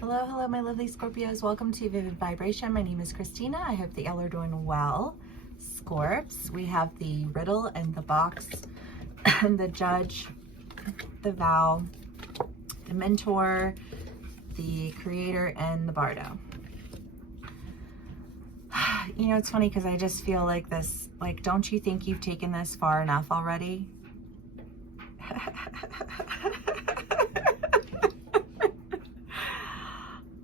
Hello, hello, my lovely Scorpios. Welcome to Vivid Vibration. My name is Christina. I hope that y'all are doing well. Scorps, we have the riddle and the box, and the judge, the vow, the mentor, the creator, and the bardo. You know, it's funny because I just feel like this, like, don't you think you've taken this far enough already?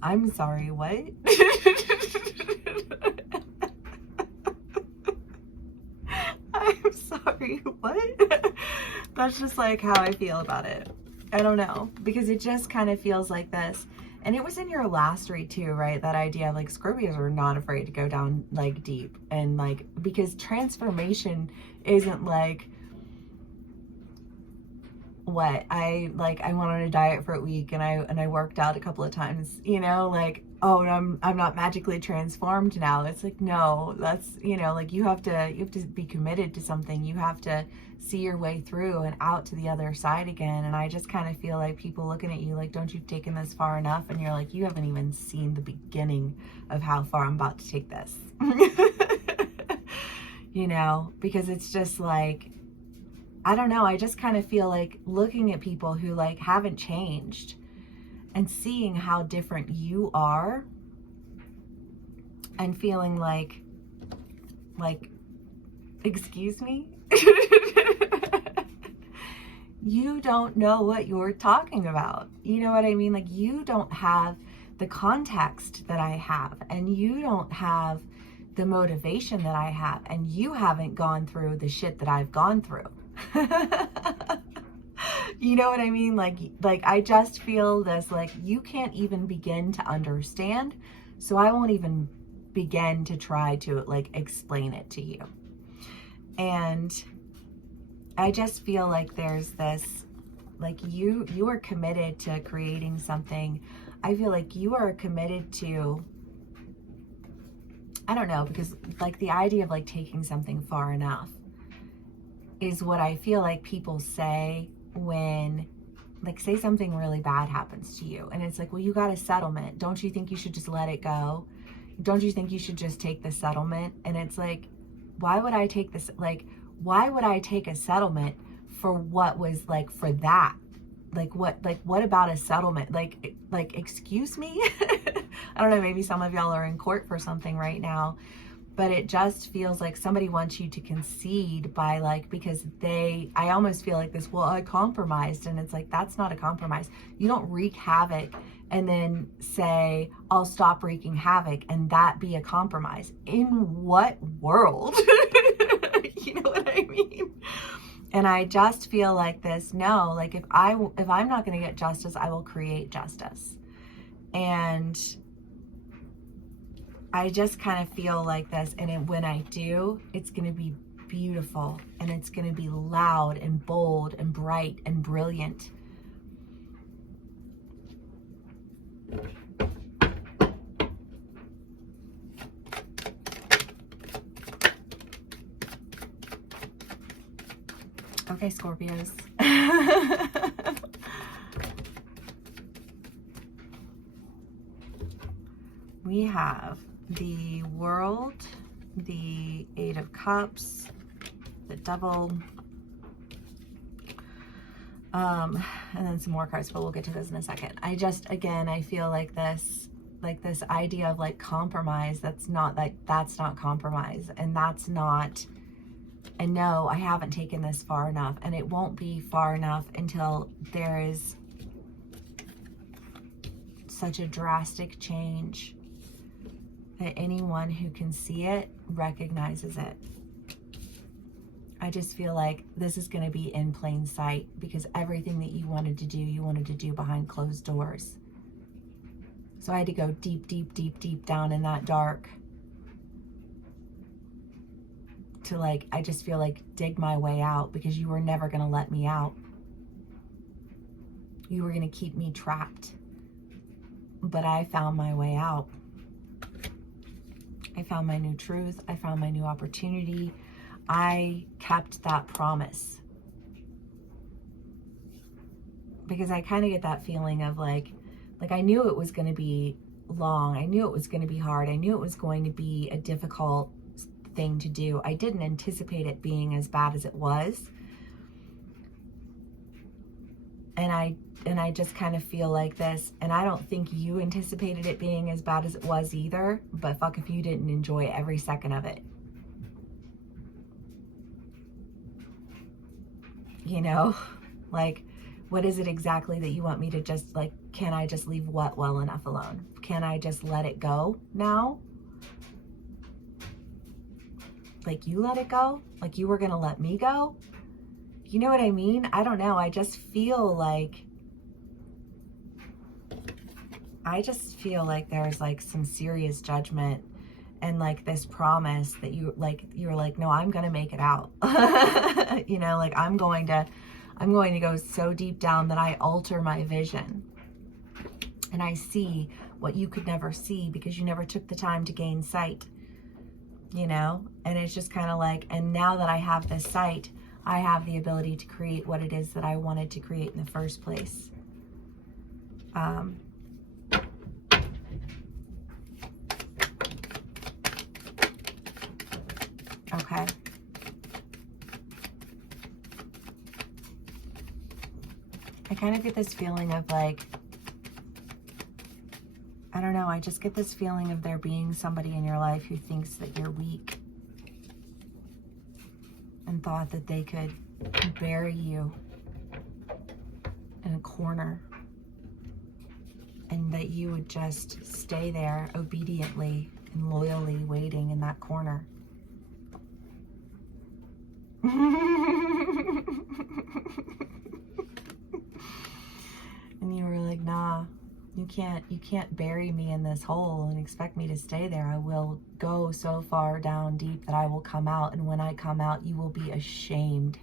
I'm sorry, what? I'm sorry, what? That's just like how I feel about it. I don't know, because it just kind of feels like this. And it was in your last read too, right? That idea of like Scorpios are not afraid to go down like deep, and like, because transformation isn't like, what I went on a diet for a week and I worked out a couple of times, you know, like, oh, I'm not magically transformed now. It's like, no, that's, you know, like you have to be committed to something. You have to see your way through and out to the other side again. And I just kind of feel like people looking at you like, don't you've taken this far enough? And you're like, you haven't even seen the beginning of how far I'm about to take this. You know, because it's just like, I don't know, I just kind of feel like looking at people who like haven't changed and seeing how different you are and feeling like, excuse me? You don't know what you're talking about. You know what I mean? Like, you don't have the context that I have, and you don't have the motivation that I have, and you haven't gone through the shit that I've gone through. You know what I mean? Like I just feel this, like, you can't even begin to understand, so I won't even begin to try to like explain it to you. And I just feel like there's this, like, you are committed to creating something. I feel like you are committed to, I don't know, because like the idea of like taking something far enough is what I feel like people say when, like, say something really bad happens to you and it's like, well, you got a settlement. Don't you think you should just let it go? Don't you think you should just take the settlement? And it's like, why would I take this? Like, why would I take a settlement for what was like, for that? Like, what about a settlement? Like, excuse me? I don't know, maybe some of y'all are in court for something right now. But it just feels like somebody wants you to concede by like, because I almost feel like this, well, I compromised. And it's like, that's not a compromise. You don't wreak havoc and then say, I'll stop wreaking havoc, and that be a compromise. In what world? You know what I mean? And I just feel like this, no, like if I'm not going to get justice, I will create justice. And I just kind of feel like this, and when I do, it's going to be beautiful, and it's going to be loud and bold and bright and brilliant. Okay, Scorpios. We have the World, the Eight of Cups, the Devil, and then some more cards, but we'll get to this in a second. I just, again, I feel like this idea of like compromise, that's not compromise, and that's not, and no, I haven't taken this far enough, and it won't be far enough until there is such a drastic change that anyone who can see it recognizes it. I just feel like this is going to be in plain sight, because everything that you wanted to do behind closed doors. So I had to go deep, deep, deep, deep down in that dark to, like, I just feel like dig my way out, because you were never going to let me out. You were going to keep me trapped. But I found my way out. I found my new truth. I found my new opportunity. I kept that promise. Because I kind of get that feeling of like Like, I knew it was going to be long. I knew it was going to be hard. I knew it was going to be a difficult thing to do. I didn't anticipate it being as bad as it was. And I just kind of feel like this, and I don't think you anticipated it being as bad as it was either, but fuck if you didn't enjoy every second of it. You know, like, what is it exactly that you want me to just, like, can I just leave what well enough alone? Can I just let it go now? Like, you let it go? Like, you were gonna let me go? You know what I mean? I don't know. I just feel like there's like some serious judgment and like this promise that you're like, no, I'm going to make it out. You know, like I'm going to go so deep down that I alter my vision. And I see what you could never see because you never took the time to gain sight, you know? And it's just kind of like, and now that I have this sight, I have the ability to create what it is that I wanted to create in the first place. Okay. I kind of get this feeling of like, I don't know, I just get this feeling of there being somebody in your life who thinks that you're weak and thought that they could bury you in a corner and that you would just stay there obediently and loyally waiting in that corner. And you were like, nah, you can't bury me in this hole and expect me to stay there. I will go so far down deep that I will come out, and when I come out, you will be ashamed.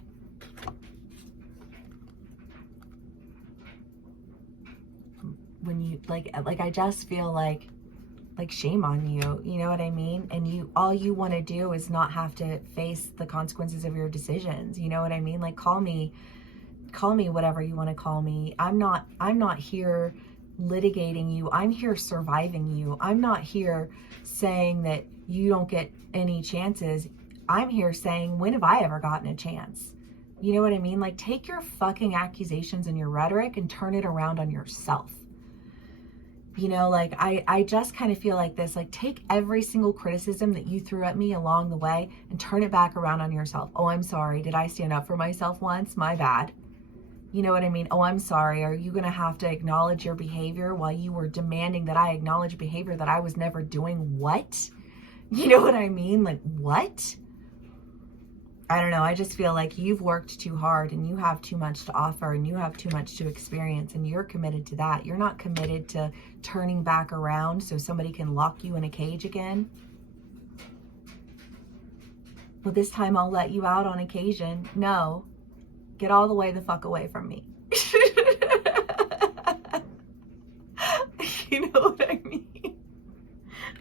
When you like I just feel like shame on you, you know what I mean? And all you want to do is not have to face the consequences of your decisions, you know what I mean? Like, call me whatever you want to call me. I'm not here litigating you. I'm here surviving you. I'm not here saying that you don't get any chances. I'm here saying, when have I ever gotten a chance? You know what I mean? Like, take your fucking accusations and your rhetoric and turn it around on yourself. You know, like, I just kind of feel like this, like, take every single criticism that you threw at me along the way and turn it back around on yourself. Oh, I'm sorry. Did I stand up for myself once? My bad. You know what I mean? Oh, I'm sorry. Are you going to have to acknowledge your behavior while you were demanding that I acknowledge behavior that I was never doing? What? You know what I mean? Like, what? I don't know. I just feel like you've worked too hard and you have too much to offer and you have too much to experience, and you're committed to that. You're not committed to turning back around so somebody can lock you in a cage again. Well, this time I'll let you out on occasion. No. Get all the way the fuck away from me. You know what I mean?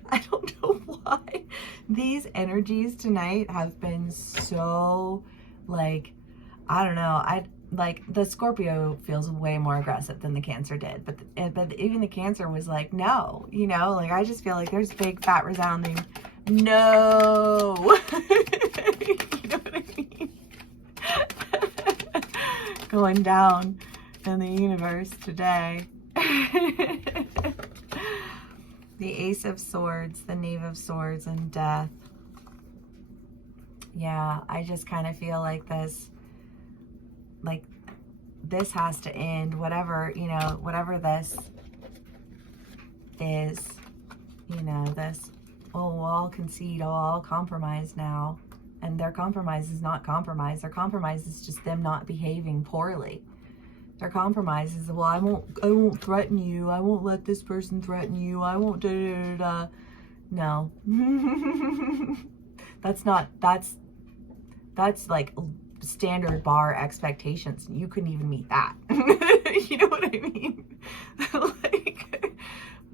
I don't know why these energies tonight have been so, like, I don't know. Like, the Scorpio feels way more aggressive than the Cancer did, but even the Cancer was like, no, you know, like, I just feel like there's big fat resounding no. You know what I mean? Going down in the universe today. The Ace of Swords, the Knave of Swords, and Death. Yeah, I just kind of feel like this has to end. Whatever, you know, whatever this is, you know, this, oh, we'll all concede, oh, I'll compromise now. And their compromise is not compromise. Their compromise is just them not behaving poorly. Their compromise is, well, I won't threaten you. I won't let this person threaten you. I won't da da da da. No. That's like standard bar expectations. You couldn't even meet that. You know what I mean? Like,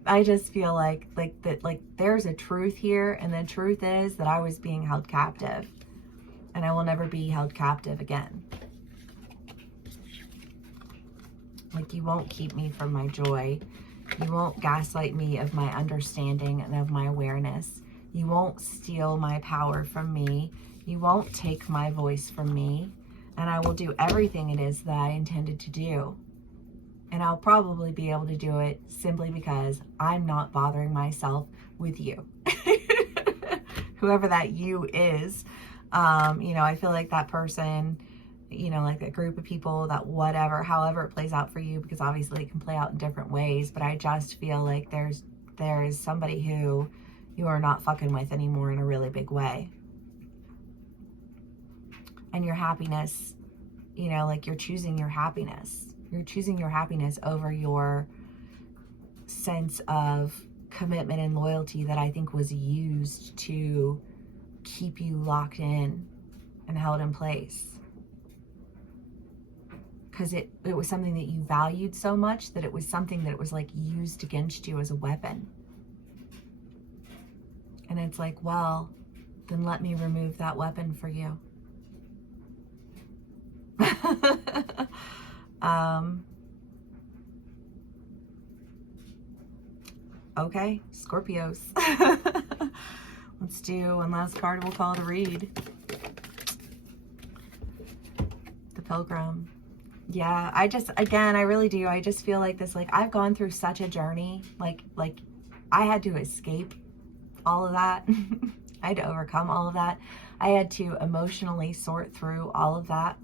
I just feel like that, like, there's a truth here, and the truth is that I was being held captive, and I will never be held captive again. Like, you won't keep me from my joy. You won't gaslight me of my understanding and of my awareness. You won't steal my power from me. You won't take my voice from me. And I will do everything it is that I intended to do. And I'll probably be able to do it simply because I'm not bothering myself with you. Whoever that you is. I feel like that person, like that group of people, that whatever, however it plays out for you, because obviously it can play out in different ways, but I just feel like there is somebody who you are not fucking with anymore in a really big way. And your happiness, like you're choosing your happiness. You're choosing your happiness over your sense of commitment and loyalty that I think was used to keep you locked in and held in place. Because it was something that you valued so much that it was something that was like used against you as a weapon. And it's like, well, then let me remove that weapon for you. Okay, Scorpios. Let's do one last card. We'll call it a read. The Pilgrim. Yeah, I really do. I just feel like this, like I've gone through such a journey. Like I had to escape all of that. I had to overcome all of that. I had to emotionally sort through all of that.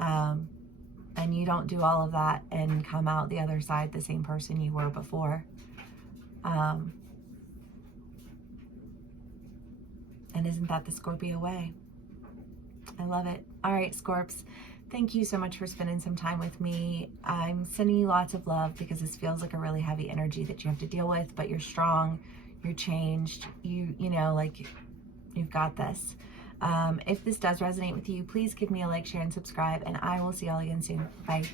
And you don't do all of that and come out the other side the same person you were before. And isn't that the Scorpio way? I love it. All right, Scorps, thank you so much for spending some time with me. I'm sending you lots of love because this feels like a really heavy energy that you have to deal with, but you're strong, you're changed, like you've got this. If this does resonate with you, please give me a like, share, and subscribe, and I will see y'all again soon. Bye.